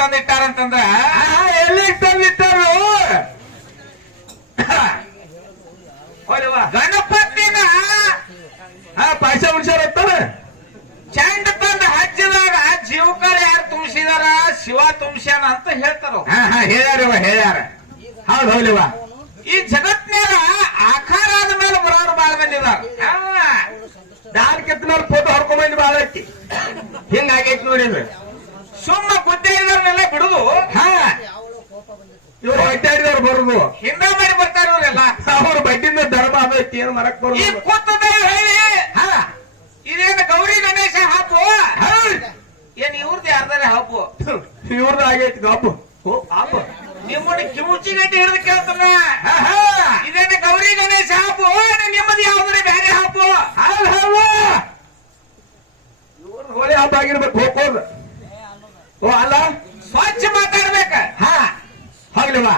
ತಂದಿಟ್ಟಾರಂತಂದ್ರ ಎಲ್ಲಿಗೆ ತಂದಿಟ್ಟಾರು? ಗಣಪತಿನ ಪಾಯಸ ಉಣ್ಸಾರ ಚಂಡ ತಂದ ಹಚ್ಚಿದಾಗ ಜೀವಕರ ಯಾರು ತುಂಬಿಸಿದಾರ ಶಿವ ತುಂಬಿಸ್ಯಾನ ಅಂತ ಹೇಳ್ತಾರ. ಹೇಳ್ಯಾರ. ಹೌದ್ ಹೌದಿವ. ಈ ಜಗತ್ನ್ಯಾಗ ಆಕಾರ ಆದ ಮೇಲೆ ಬರೋರು ಬಾಳ ಬಂದಿದಾರ. ದಾಲ್ ಕೆತ್ತ ಮೇಲೆ ಫೋಟೋ ಹೊಡ್ಕೊಂಡ್ ಬಾಳ ಐತಿ. ಹಿಂಗಾಗೈತಿ ನೋಡಿದ್ರೆ ಸುಮ್ಮ ಗುದ್ದೆ ಇದ್ರನ್ನೆಲ್ಲ ಬಿಡುದು. ಇವ್ರು ಅಡ್ಡಾಡಿದವ್ರು ಬರುದು ಹಿಂದ ಮಾಡಿ ಬರ್ತಾರ ಇವರೆಲ್ಲ. ಅವ್ರ ಬಡ್ಡಿಂದ ಧರ್ಮ ಅದೈತಿ ಏನ್ ಮರಕ್ ಈ ಬರುದು. ಕೂತದ ಹೇಳಿ ಇದೇನು ಗೌರಿ ಗಣೇಶ ಹಬ್ಬು ಏನ್ ಇವ್ರದ್ದು ಯಾರ್ದಾರೆ ಹಬ್ಬು? ಇವ್ರದ್ದು ಆಗೈತಿ ಹಬ್ಬ. ಹಬ್ಬ ನಿಮ್ಮನ್ನ ಕಿವುಚಿ ಗಂಟೆ ಹಿಡಿದು ಕೇಳ್ತಾನ. ಇದೇನು ಗೌರಿ ಗಣೇಶ ಹಬ್ಬು ನಿಮ್ಮದು ಯಾವ್ದಾರೆ ಬೇರೆ ಹಬ್ಬು? ಇವ್ರದ್ದು ಹೋಳಿ ಹಬ್ಬ ಆಗಿರ್ಬೇಕು. ಹೋಗೋದು ಅಲ್ಲ ಸ್ವಚ್ಛ ಮಾತಾಡ್ಬೇಕ. ಹೋಗ್ಲಿವಾ.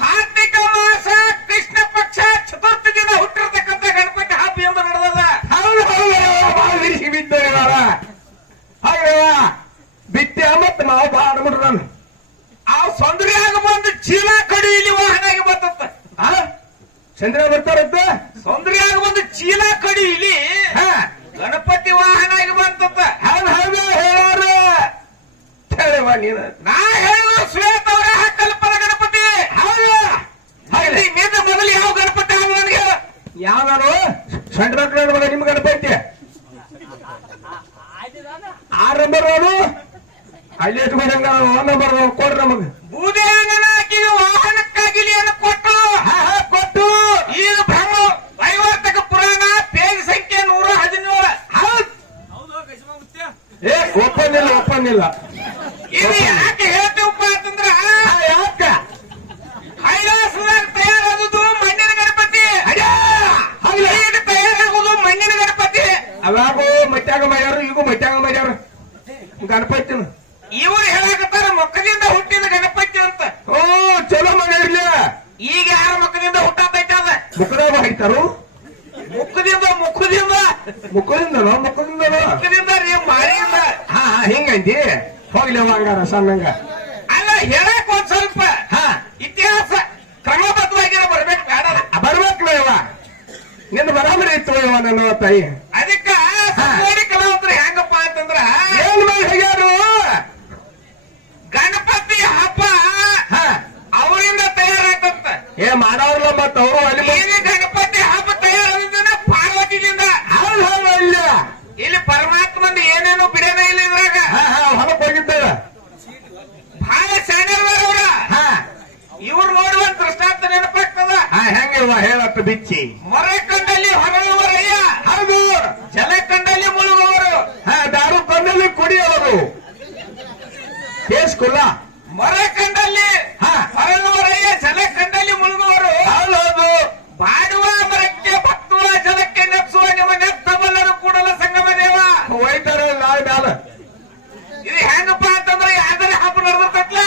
ಕಾರ್ತಿಕ ಮಾಸ ಕೃಷ್ಣ ಪಕ್ಷ ಚತುರ್ಥಿ ದಿನ ಹುಟ್ಟಿರ್ತಕ್ಕಂಥ ಗಣಪತಿ ಹಬ್ಬ ಎಂದು ನಡೆದದ. ಬಿದ್ದರೆ ಹಾಗ್ಲಿವಾ. ಬಿಟ್ಟೆ ಮತ್ ಮಾವು ಬಾಡ್ಬಿಡ್ರು ನಾನು. ಆ ಸೌಂದರ್ಯಾಗ ಬಂದು ಚೀಲ ಕಡಿ ಇಲ್ಲಿ ವಾಹನ ಆಗಿ ಬರ್ತತ್ತ. ಚಂದ್ರ ಬರ್ತಾರತ್ತ. ಸೌಂದರ್ಯಾಗ ಬಂದು ಚೀಲ ಕಡಿ ಇಲ್ಲಿ ಗಣಪತಿ ವಾಹನ ಆಗಿ ಬಂತತ್ತ. ಹೇಳ್ಯಾರ ಹೇಳವ ನೀನು. ನಾ ಹೇಳುವ ಶ್ವೇತ ಅವರ ಕಲ್ಪದ ಗಣಪತಿ. ನಿಂದ ಮೊದಲು ಯಾವ ಗಣಪತಿ ಆಗ ನನಗೆ ಯಾವ್ದಾರು ಸಣ್ಣ ಮಗ ನಿಮ್ ಗಣಪತಿ 6 ನಂಬರ್ ಅದು ಅಲ್ಲಿ ಎತ್ಕೊಂಡಂಗ 1 ನಂಬರ್ ಕೊಡ್ರಿ ನಮಗ. ಭೂದೇವಿನ ಆಕಿಗೆ ವಾಹನಕ್ಕಾಗಿ ಕೊಟ್ಟು ಕೊಟ್ಟು ಈಗ ಬ್ರಹ್ಮ ವೈವರ್ತಕ ಪುರಾಣ ಪೇಜ್ ಸಂಖ್ಯೆ 117. ಒಪ್ಪಂದಿಲ್ಲ. ಇದು ಯಾಕೆ ಹೇಳ್ತೀವಪ್ಪ ಅಂತಂದ್ರ ಯಾಕ ಕೈಲಾಸದಾಗ ತಯಾರಾಗುದು ಮಣ್ಣಿನ ಗಣಪತಿ, ಈಗ ತಯಾರಾಗುದು ಮಣ್ಣಿನ ಗಣಪತಿ. ಅವಾಗೂ ಮಟ್ಯಾಗ ಮಾಡ್ಯಾರ, ಈಗೂ ಮಟ್ಯಾಗ ಮಾಡ್ಯಾರ ಗಣಪತಿನ. ಇವರು ಹೇಳಕತ್ತಾರ ಮಕ್ಕದಿಂದ ಹುಟ್ಟಿದ ಗಣಪತಿ ಅಂತ. ಚಲೋ ಮಗ ಇರ್ಲಿ. ಈಗ ಯಾರ ಮಕ್ಕದಿಂದ ಹುಟ್ಟತೈತೆ ಅದ ಮುಖದಾಗ ಹಾಕ್ತಾರು. ಮುಖದಿಂದ ರೀ ಮಾರಿಯಿಂದ. ಹಿಂಗಂದಿ ಹೋಗ್ಲಿ ಹಂಗಾರ ಸಣ್ಣಂಗ. ಅಲ್ಲ ಹೇಳಕ್ ಒಂದ್ ಸ್ವಲ್ಪ ಇತಿಹಾಸ ಕ್ರಮಬದ್ಧವಾಗಿರೋ ಬರ್ಬೇಕು ಬೇಡ ಬರ್ಬೇಕಲ್ಲ ಇವ. ನಿನ್ನ ಬರಾಬರಿ ಇತ್ತು ಇವ ನನ್ನ ತಾಯಿ. ಅದಕ್ಕ ಸಂಗೋಡಿ ಕಲಾವಂತರು ಹೆಂಗಪ್ಪ ಅಂತಂದ್ರ ಏನ್ ಮಾಡಿ ಹೇಳ್ಯಾರು? ಗಣಪತಿ ಹಬ್ಬ ಅವರಿಂದ ತಯಾರಾಗ್ತಂತ. ಮಾಡವ್ರಲ್ಲ ಮತ್ತ ಅವರು ಅಲ್ಲಿ ಇಲ್ಲಿ ಗಣಪತಿ ಹಬ್ಬ ತಯಾರಾದ ಪಾರ್ವತಿದಿಂದ. ಇಲ್ಲ ಇಲ್ಲಿ ಪರಮಾತ್ಮಂದು ಏನೇನು ಬಿಡೇನ ಇಲ್ಲ ಇದ್ರಾಗ. ಹೊಲಕ್ ಹೋಗಿದ್ದ ಬಹಳ ಶಾಣ್ಯವ್ರ ಇವ್ರು ನೋಡುವಂತ ದೃಷ್ಟಾಂತ ನೆನಪಾಗ್ತದ. ಹೆಂಗಿವ ಹೇಳತ್ತ ಬಿಚ್ಚಿ. ಮೊರೆ ಕಂಡಲ್ಲಿ ಹೊರಳುವರಯ್ಯ, ಹೌದು. ಜಲ ಕಂಡಲ್ಲಿ ಮುಳುಗುವವರು, ದಾರು ಕಂಡಲ್ಲಿ ಕುಡಿಯೋರು. ಕೇಸ್ಕುಲ್ಲ. ಮೊರೆ ಕಂಡಲ್ಲಿ ಹೊರಳುವರಯ್ಯ, ಜಲ ಕಂಡಲ್ಲಿ ಮುಳುಗುವರು. ಹೌದು. ಬಾಡುವ ಮರಕ್ಕೆ ಭಕ್ತುವ ಜಲಕ್ಕೆ ನೆಪ್ಸುವ ನಿಮ್ಮ ನೆತ್ತಬಲ್ಲರು ಕೂಡಲ ಸಂಗಮ ದೇವ. ಒಯ್ತಾರ ನಾಳೆ ಮ್ಯಾಲ. ಇದು ಹೆಂಗಪ್ಪ ಅಂತಂದ್ರೆ ಯಾವ್ದಾರ ಹಬ್ಬ ನಡೆದತ್ತಲ್ಲ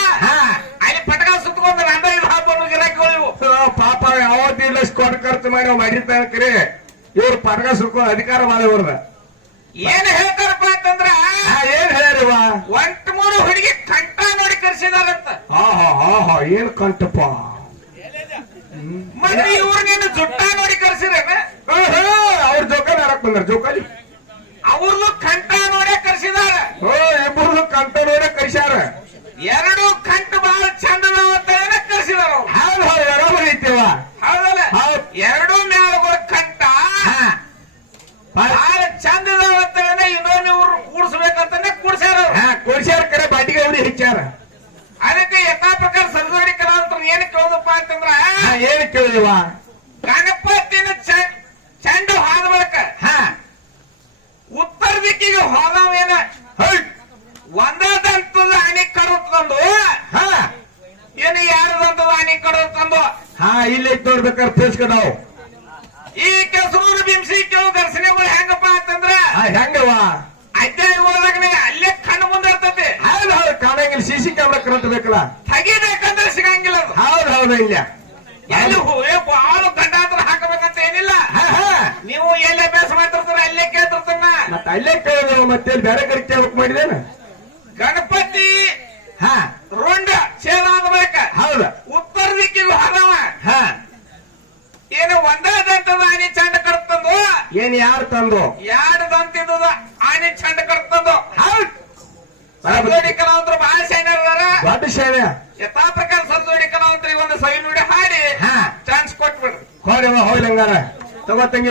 ಅಲ್ಲಿ ಪಟಕ ಸುತ್ತಕೊಂಡು ಇದು ಹಬ್ಬ ಗಿರಾಕಿಗಳು. ಪಾಪ ಯಾವತ್ತಿಲ್ಲ ಕೊಟ್ಟು ಖರ್ಚು ಮಾಡಿ ಮಾಡಿರ್ತಾರ ಕರೆ. ಇವ್ರು ಪಟಕ ಸುಟ್ಕೊಂಡು ಅಧಿಕಾರ ಮಾಡಿವ್ರದ ಏನ್ ಹೇಳ್ತಾರಪ್ಪ ಅಂತಂದ್ರ ಏನ್ ಹೇಳ್ಯಾರಿವ? 1-3 ಹುಡುಗಿ ಕಂಠ ನೋಡಿ ಕರ್ಸಿದಾರಂತ. ಏನ್ ಕಂಠಪ್ಪ. ಮತ್ತೆ ಇವ್ರನ್ನೇನು ಜುಟ್ಟ ನೋಡಿ ಕರ್ಸಿರೇನ? ಅವ್ರ ಜೋಕಾಲಿ ಆಡಕ್ ಬಂದಾರ. ಜೋಕಾಲಿ ಅವ್ರದ್ದು ಕಂಠ ನೋಡೇ ಕರ್ಸಿದಾರ. ಇಬ್ಬರು ಕಂಠ ನೋಡೇ ಕರ್ಸ್ಯಾರ. 2 ಕಂಠ ಬಹಳ ಚಂದ ಅಂತ ಕರ್ಸಿದಾರ. ಬರಾಬರಿ ಐತಿವ. ಹೌದಲ್ಲ? 2 ಮ್ಯಾಲಗಳ ಕಂಠ ಬಹಳ ಚಂದ ಅಂತ ಇನ್ನೊಂದು ಇವ್ರು ಕೂಡ್ಸ್ಬೇಕಂತಾನೆ ಕೂಡ್ಸ್ಯಾರ. ಕೊಡ್ಸ್ಯಾರ ಕರೆ ಬಾಟಿಗೆ ಅವಡಿ ಹೆಚ್ಚಾರ. ಅದಕ್ಕೆ ಯಥಾ ಪ್ರಕಾರ ಸರಜೋಡಿ ಕಲಾವಂತರು ಏನ್ ಕೇಳೋದಪ್ಪ ಅಂತಂದ್ರ ಏನ್ ಕೇಳಿವ? ಗಣಪತಿನ ಚಂಡು ಹಾದ ಬಳಕ ಉತ್ತರ ದಿಕ್ಕಿಗೆ ಹೋದವೇನ ಒಂದದಂತದ ಅಣಿ ಕಡುತ್ತಂದು ಏನು ಯಾರದಂತದ ಅಣಿ ಕಡುತ್ತಂದು ಇಲ್ಲಿ ನೋಡ್ಬೇಕಾದ್ರೆ ತಿಳಿಸ್ಕೊಂಡವು. ಈ ಕೆಸರೂರು ಬಿಂಸಿ ಕೆಲವು ದರ್ಶನಗಳು ಹೆಂಗಪ್ಪ ಅಂತಂದ್ರ ಹೆಂಗವ? ಅಜ್ಜಾಯ ಹೋದಾಗ ಅಲ್ಲೇ ಕಣ್ಣು ಮುಂದೆ ಇರ್ತೈತಿ. ಹೌದು. ಕಾಣಂಗಿಲ್ಲ. ಸಿಸಿ ಕ್ಯಾಮ್ರಾ ಕರೆಂಟ್ ಬೇಕಲ್ಲ. ತೆಗಿಬೇಕಂದ್ರೆ ಸಿಗಂಗಿಲ್ಲ. ಹೌದು. ಇಲ್ಲ ಎಲ್ಲಿ ಬಾಳ ಗಂಡಾಂತರ ಹಾಕಬೇಕಂತ ಏನಿಲ್ಲ. ನೀವು ಎಲ್ಲೇ ಅಭ್ಯಾಸ ಮಾಡ್ತಿರ್ತಾರ ಅಲ್ಲೇ ಕೇಳ್ತಿರ್ತಾನ. ಮತ್ತೆ ಅಲ್ಲೇ ಕೇಳಿದ ಮತ್ತೆ ಬೇರೆ ಕಡೆ ಕೇಳ್ಬೇಕು ಮಾಡಿದೇನ? ಗಣಪತಿ ಹಾ ರುಂಡ ಛೇದ ಆಗ್ಬೇಕ. ಹೌದ ಉತ್ತರ ದಿಕ್ಕಿಗೂ ಹರವ ಹಾ ಏನು ಒಂದೇ ದಂತದ ಆನೆ ಚಂಡ ಕರ್ತಂದು ಏನ್ ಯಾರು ತಂದು ಎರಡು ದಂತಿದ್ದದ ಆನೆ ಚಂಡ ಕರ್ತಂದು. ಹೌದ್ ಸರ್ಜೋಡಿ ಕಲಾವಂತರು ಬಹಳ ಸೈನ್ಯರ ದೊಡ್ಡ ಶಾಲೆ ಯಥಾ ಪ್ರಕಾರ ಸರ್ಜೋಡಿ ಕಲಾವಂತರಿಗೆ ಒಂದು ಸವಿ ನುಡಿ ಹಾಡಿ ಹಾ ಚಾನ್ಸ್ ಕೊಟ್ಬಿಡ್ರಿ. ಹೋಗ್ಲಿ ಹಂಗಾರ ತಗೋ ತಂಗಿ